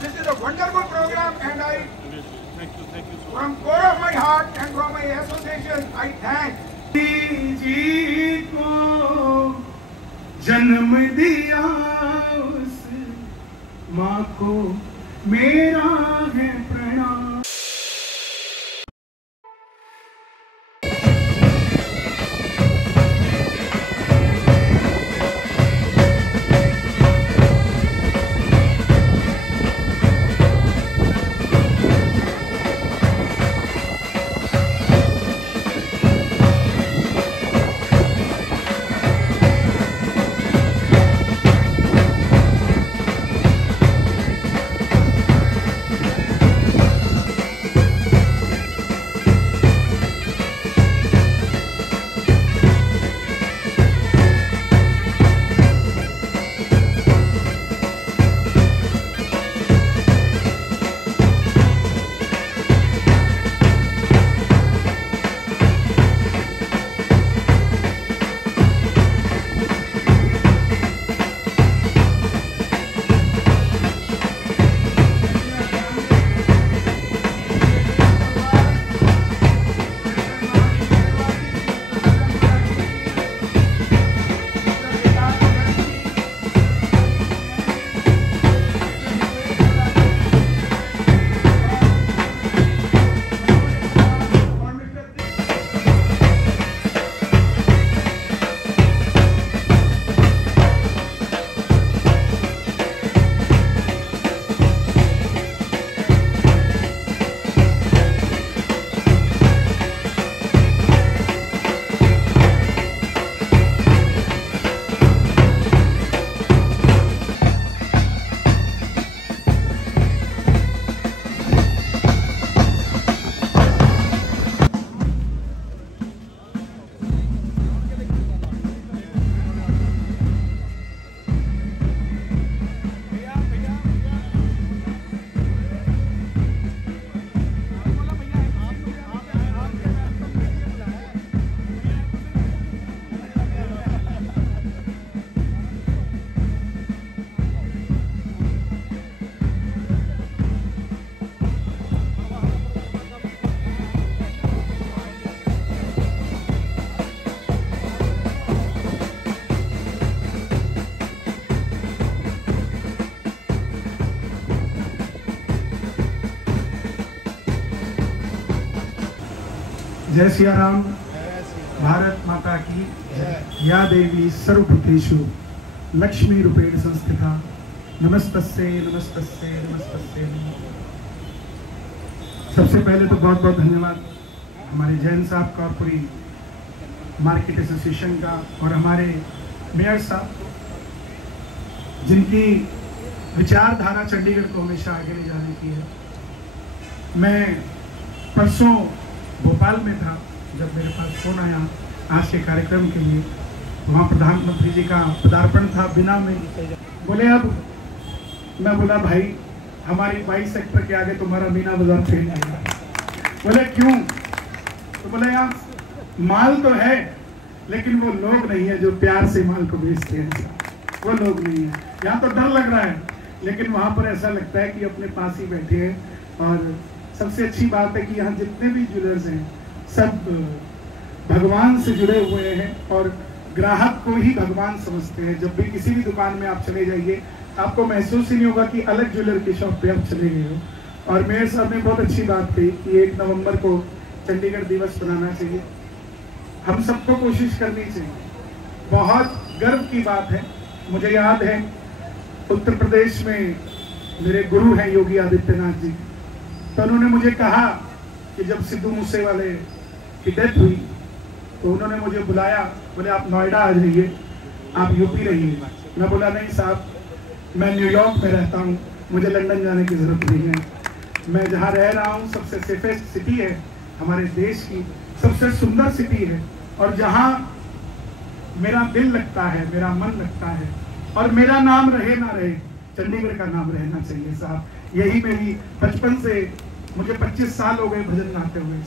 This is a wonderful program, and I, from core of my heart and from my association, I thank. जी को जन्म दिया उस माँ को मेरा है प्रणाम। जय सिया राम। भारत माता की या देवी सर्वभूतेषु लक्ष्मी रूपेण संस्थिता नमस्तस्यै नमस्तस्यै नमस्तस्यै। सबसे पहले तो बहुत बहुत धन्यवाद हमारे जैन साहब का और पूरी मार्केट एसोसिएशन का और हमारे मेयर साहब जिनकी विचारधारा चंडीगढ़ को हमेशा आगे ले जाने की है। मैं परसों भोपाल में था जब मेरे पास फोन आया आज के कार्यक्रम के लिए। वहाँ प्रधानमंत्री जी का पदार्पण था बिना में बोले। अब मैं बोला भाई हमारी 22 सेक्टर के आगे तुम्हारा मीना बाजार फेल आएगा। बोले क्यों? तो बोले यार माल तो है लेकिन वो लोग नहीं है जो प्यार से माल को बेचते हैं, वो लोग नहीं है। यहाँ तो डर लग रहा है लेकिन वहाँ पर ऐसा लगता है कि अपने पास ही बैठे हैं। और सबसे अच्छी बात है कि यहाँ जितने भी ज्वेलर्स हैं सब भगवान से जुड़े हुए हैं और ग्राहक को ही भगवान समझते हैं। जब भी किसी भी दुकान में आप चले जाइए आपको महसूस ही नहीं होगा कि अलग ज्वेलर की शॉप पे आप चले गए हो। और मेयर साहब ने बहुत अच्छी बात कही कि 1 नवंबर को चंडीगढ़ दिवस बनाना चाहिए। हम सबको कोशिश करनी चाहिए। बहुत गर्व की बात है। मुझे याद है उत्तर प्रदेश में मेरे गुरु हैं योगी आदित्यनाथ जी, तो उन्होंने मुझे कहा कि जब सिद्धू मूसेवाले की डेथ हुई तो उन्होंने मुझे बुलाया। बोले आप नोएडा आ जाइए, आप यूपी रहिए। मैं बोला नहीं साहब मैं न्यूयॉर्क में रहता हूँ, मुझे लंदन जाने की ज़रूरत नहीं है। मैं जहाँ रह रहा हूँ सबसे सेफेस्ट सिटी है हमारे देश की, सबसे सुंदर सिटी है और जहाँ मेरा दिल लगता है, मेरा मन लगता है और मेरा नाम रहे ना रहे चंडीगढ़ का नाम रहना चाहिए साहब। यही मेरी बचपन से, मुझे 25 साल हो गए भजन गाते हुए।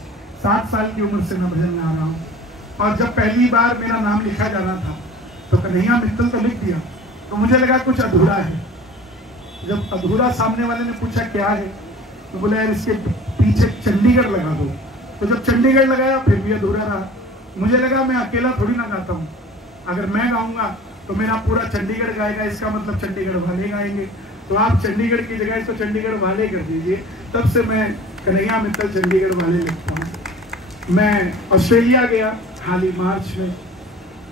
7 साल की उम्र से मैं भजन गा रहा हूँ और जब पहली बार मेरा नाम लिखा जा रहा था तो कन्हैया मित्तल तो लिख दिया तो मुझे लगा कुछ अधूरा है। जब अधूरा सामने वाले ने पूछा क्या है, तो बोला यार इसके पीछे चंडीगढ़ लगा दो। तो जब चंडीगढ़ लगाया फिर भी अधूरा रहा। मुझे लगा मैं अकेला थोड़ी ना गाता हूँ, अगर मैं गाऊंगा तो मेरा पूरा चंडीगढ़ गाएगा, इसका मतलब चंडीगढ़ वाले गाएंगे। तो आप चंडीगढ़ की जगह इसको चंडीगढ़ वाले कर दीजिए। तब से मैं कन्हैया मित्तल चंडीगढ़ वाले लिखता हूँ। मैं ऑस्ट्रेलिया गया हाल ही मार्च में,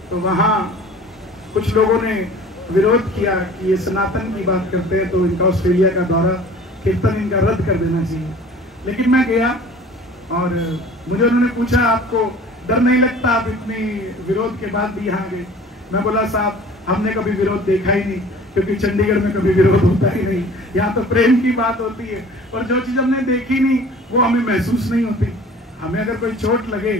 तो वहाँ कुछ लोगों ने विरोध किया कि ये सनातन की बात करते हैं तो इनका ऑस्ट्रेलिया का दौरा कीर्तन इनका रद्द कर देना चाहिए। लेकिन मैं गया और मुझे उन्होंने पूछा आपको डर नहीं लगता, आप इतनी विरोध के बाद भी यहाँ गए? मैं बोला साहब हमने कभी विरोध देखा ही नहीं, क्योंकि चंडीगढ़ में कभी विरोध होता ही नहीं, यहाँ तो प्रेम की बात होती है। और जो चीज हमने देखी नहीं वो हमें महसूस नहीं होती। हमें अगर कोई चोट लगे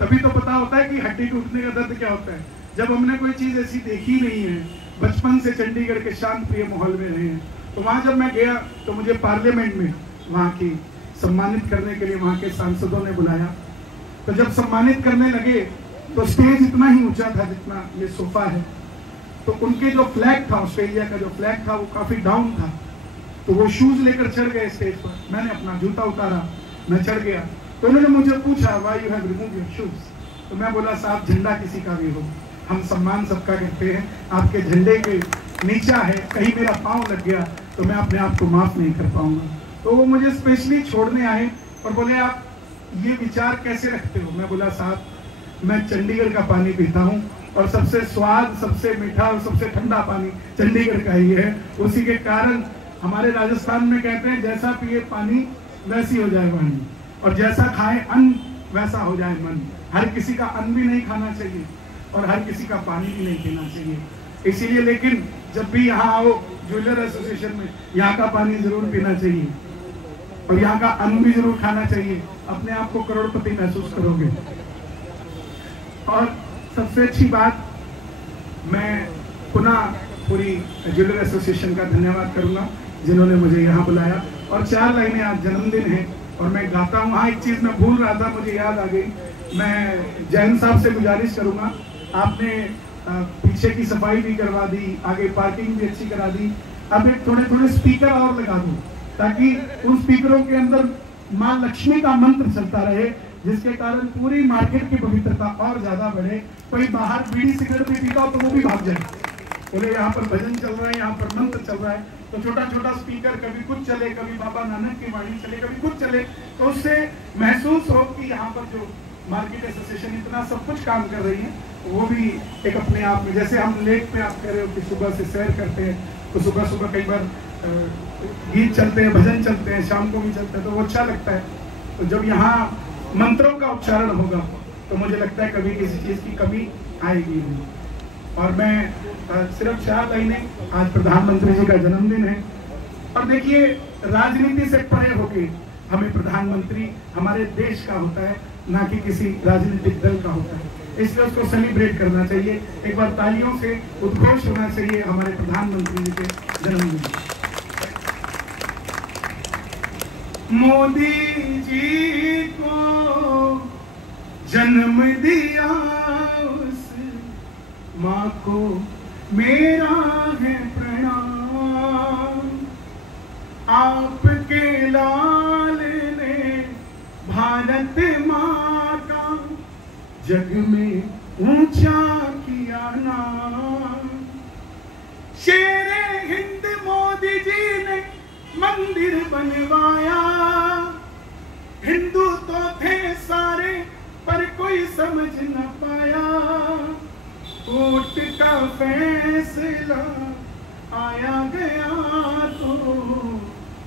तभी तो पता होता है कि हड्डी टूटने का दर्द क्या होता है। जब हमने कोई चीज ऐसी देखी नहीं है, बचपन से चंडीगढ़ के शांत प्रिय माहौल में रहे हैं, तो वहां जब मैं गया तो मुझे पार्लियामेंट में वहां की सम्मानित करने के लिए वहां के सांसदों ने बुलाया। तो जब सम्मानित करने लगे तो स्टेज इतना ही ऊंचा था जितना ये सोफा है। तो उनके जो फ्लैग था, ऑस्ट्रेलिया का जो फ्लैग था वो काफी डाउन था। तो वो शूज लेकर चढ़ गए स्टेज पर। मैंने अपना जूता उतारा, मैं चढ़ गया। तो उन्होंने मुझे पूछा why you have removed your shoes. तो मैं बोला साहब झंडा किसी का भी हो, हम सम्मान सबका करते हैं, आपके झंडे के नीचा है, कहीं मेरा पांव लग गया तो मैं अपने आप को माफ नहीं कर पाऊंगा। तो वो मुझे स्पेशली छोड़ने आए और बोले आप ये विचार कैसे रखते हो? मैं बोला साहब मैं चंडीगढ़ का पानी पीता हूँ और सबसे स्वाद, सबसे मीठा और सबसे ठंडा पानी चंडीगढ़ का ही है। उसी के कारण हमारे राजस्थान में कहते हैं जैसा पिए पानी वैसी हो जाए वाणी, और जैसा खाए अन्न वैसा हो जाए मन। हर किसी का अन्न भी नहीं खाना चाहिए और हर किसी का पानी भी नहीं पीना चाहिए। इसीलिए लेकिन जब भी यहाँ आओ ज्वेलर एसोसिएशन में, यहाँ का पानी जरूर पीना चाहिए और यहाँ का अन्न भी जरूर खाना चाहिए। अपने आप को करोड़पति महसूस करोगे। और सबसे अच्छी बात, मैं पुनः पूरी ज्वेलर एसोसिएशन का धन्यवाद करूंगा जिन्होंने मुझे यहाँ बुलाया। और 4 लाइनें आज जन्मदिन है और मैं गाता हूँ। हाँ एक चीज मैं भूल रहा था, मुझे याद आ गई। मैं जैन साहब से गुजारिश करूंगा, आपने पीछे की सफाई भी करवा दी, आगे पार्किंग भी अच्छी करा दी, अब एक थोड़े थोड़े स्पीकर और लगा दो ताकि उन स्पीकरों के अंदर माँ लक्ष्मी का मंत्र चलता रहे, जिसके कारण पूरी मार्केट की पवित्रता और ज्यादा बढ़े। कोई बाहर बीड़ी सिगरेट भी पीता हो तो वो भी भाग जाए, बोले यहाँ पर भजन चल रहा है, यहाँ पर मंत्र चल रहा है। तो छोटा छोटा स्पीकर कभी कुछ चले, कभी बाबा नानक की वाणी चले, कभी कुछ चले, तो उससे महसूस हो कि यहाँ पर जो मार्केट एसोसिएशन इतना सब कुछ काम कर रही है, वो भी एक अपने आप में, जैसे हम लेक पे आप कह रहे हो कि सुबह से सैर करते हैं तो सुबह सुबह कई बार गीत चलते हैं, भजन चलते हैं, शाम को भी चलते हैं, तो वो अच्छा लगता है। तो जब यहाँ मंत्रों का उच्चारण होगा तो मुझे लगता है कभी किसी चीज की कमी आएगी नहीं। और मैं सिर्फ 4 लाइनें, आज प्रधानमंत्री जी का जन्मदिन है और देखिए राजनीति से परे होके हमें प्रधानमंत्री हमारे देश का होता है, ना कि किसी राजनीतिक दल का होता है, इसलिए उसको सेलिब्रेट करना चाहिए। एक बार तालियों से उद्घोष होना चाहिए हमारे प्रधानमंत्री जी के जन्मदिन। मोदी जी को जन्म दिया उस माँ को मेरा है प्रणाम, आपके लाल ने भारत माँ का जग में ऊंचा किया नाम। शेरे हिंद मोदी जी ने मंदिर बनवाया, हिंदू तो थे सारे पर कोई समझ न पाया, कोर्ट का फैसला आया गया तो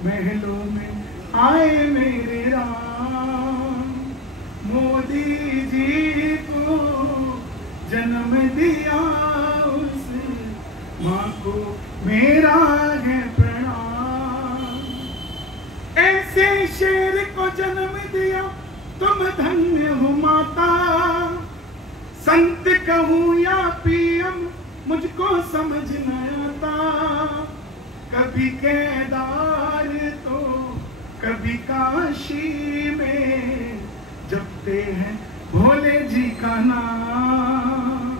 महलों में आए मेरे राम। मोदी जी को जन्म दिया उस माँ को मेरा है प्रणाम। ऐसे शेर को जन्म दिया तुम धन्य हो माता, संत कहूँ या पीएम मुझको समझ न आता। कभी केदार तो कभी काशी में जपते हैं भोले जी का नाम।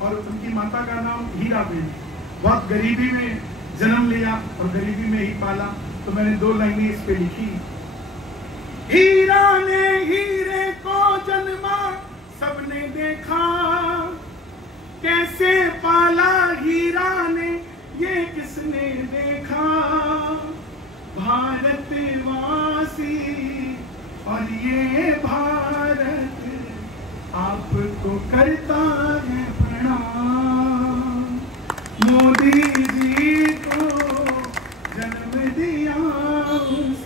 और उनकी माता का नाम हीराबेन, बहुत गरीबी में जन्म लिया और गरीबी में ही पाला, तो मैंने 2 लाइनें इस पे लिखी। हीरा ने हीरे को जन्मा सबने देखा, कैसे पाला हीरा ने ये किसने देखा। भारतवासी और ये भारत आपको करता है प्रणाम। मोदी जी को जन्म दिया उस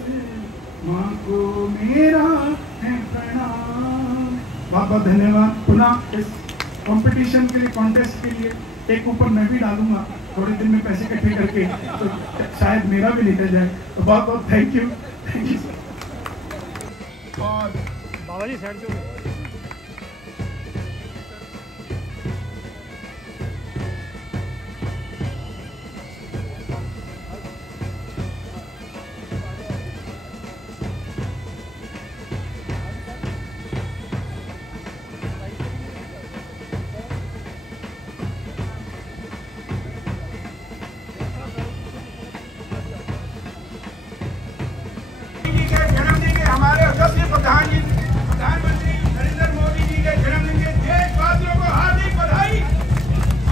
माँ को मेरा है प्रणाम। बहुत बहुत धन्यवाद। पुनः इस कंपटीशन के लिए, कॉन्टेस्ट के लिए एक कूपन मैं भी डालूंगा थोड़े दिन में पैसे इकट्ठे करके, तो शायद मेरा भी निकल जाए। तो बहुत बहुत थैंक यू। और बाबा जी साइड से हमारे यशस्वी प्रधानमंत्री नरेंद्र मोदी जी के जन्मदिन के देशवासियों को हार्दिक बधाई।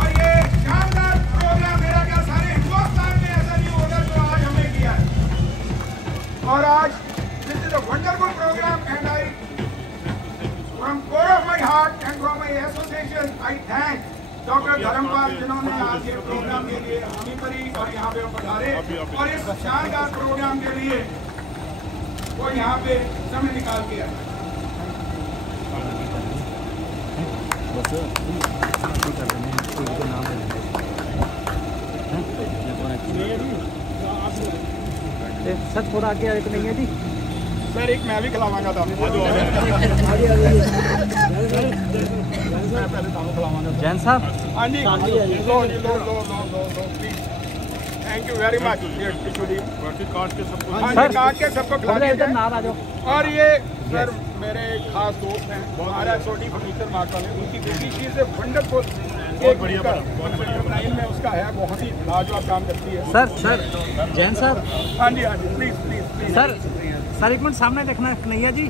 और ये शानदार प्रोग्राम, मेरा क्या सारे हिंदुस्तान में ऐसा नहीं होगा जो आज हमने किया है। और आज this is a wonderful programme and I from core of my heart and from my association I thank doctor Dharmpal जिन्होंने आज ये प्रोग्राम के लिए हमी परी और यहाँ पे पधारे और इस शानदार प्रोग्राम के लिए वो यहाँ पे समय निकाल के आए। सच थोड़ा आगे आए तो नहीं है जी सर, एक मैं भी खिलावांगा था। जैन साहब। हाँ जी, लो थैंक यू वेरी मच। काट के सबको खिला दिया। और ये सर मेरे खास दोस्त हैं, हमारा छोटी फर्नीचर मार्ट वाले, उनकी बेटी शी इज ए वंडरफुल। बहुत बढ़िया में उसका है, बहुत ही लाजवाब काम करती है। सर जैन साहब। हाँ जी प्लीज प्लीज प्लीज। सर एक मिनट सामने देखना कन्हैया जी।